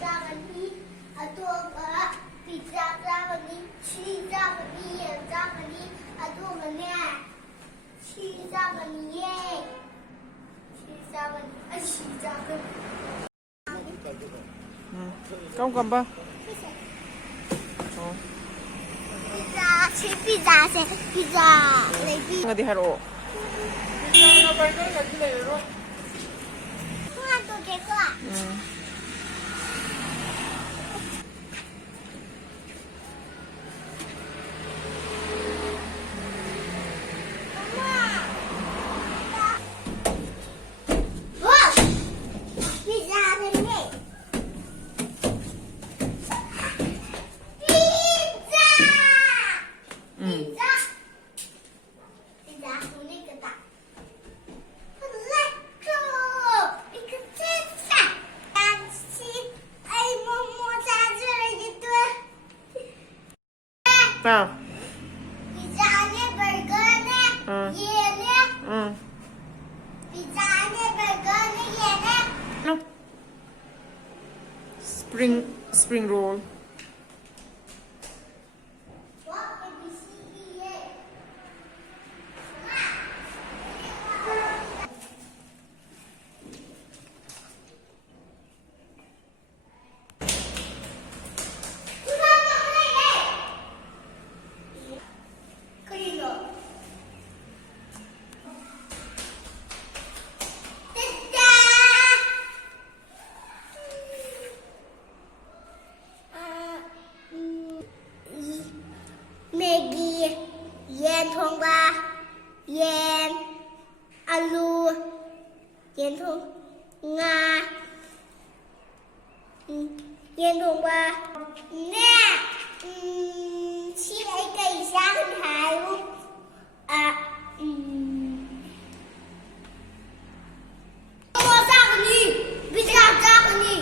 Germany, Pizza Germany, Cheese Germany, Germany, Cheese Germany, yay! Cheese Germany, Cheese Germany. Không cầm ba. Pizza, pizza, pizza. Nga di haro. 하나도 될 거야. Nào. Pizza nè, burger nè, yeah nè. Pizza nè, burger nè, yeah nè. No. Spring roll. What A B C D E Maggie, yen thong ba, yen, alu, yen thong, nga, yen thong ba, nè, xin ấy cây sáng hải luôn, mua ra cái gì, bây giờ ra cái gì,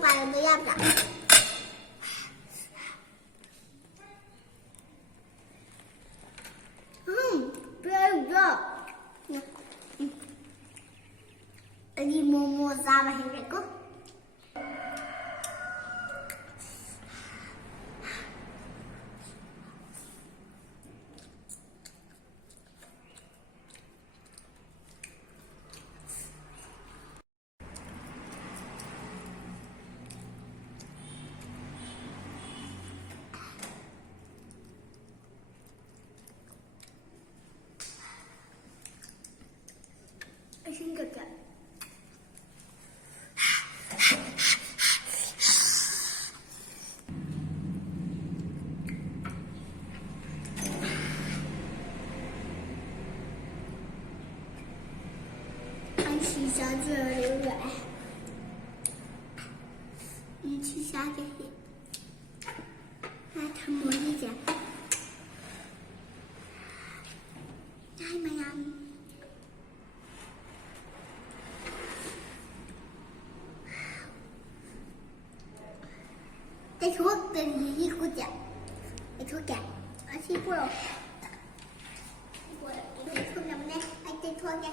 Para no yapra. Pero Adi momo zaba hineko. 생겼다. ăn xì xà dừa liệu rẻ. Xì xà cái gì? Thăm mua gì vậy? Hai mày ăn. Cái thuốc tên gì của chị? Cái thuốc kẹt ở chi của rồi. Cái thuốc nằm đây, anh tên thuốc đây.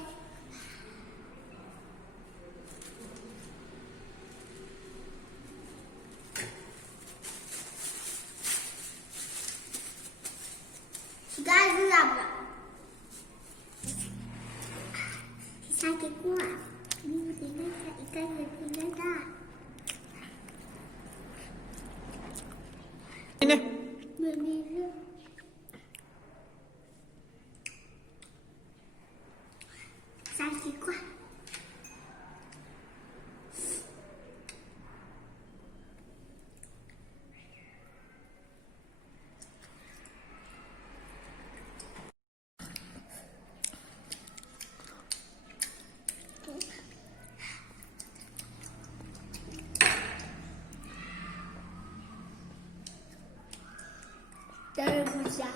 사기꾼. 미우디는 이까지 이네. 미미루. 사기꾼. 떨구자.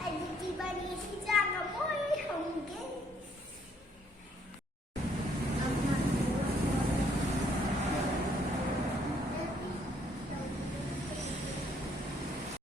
아직 기반이 시작.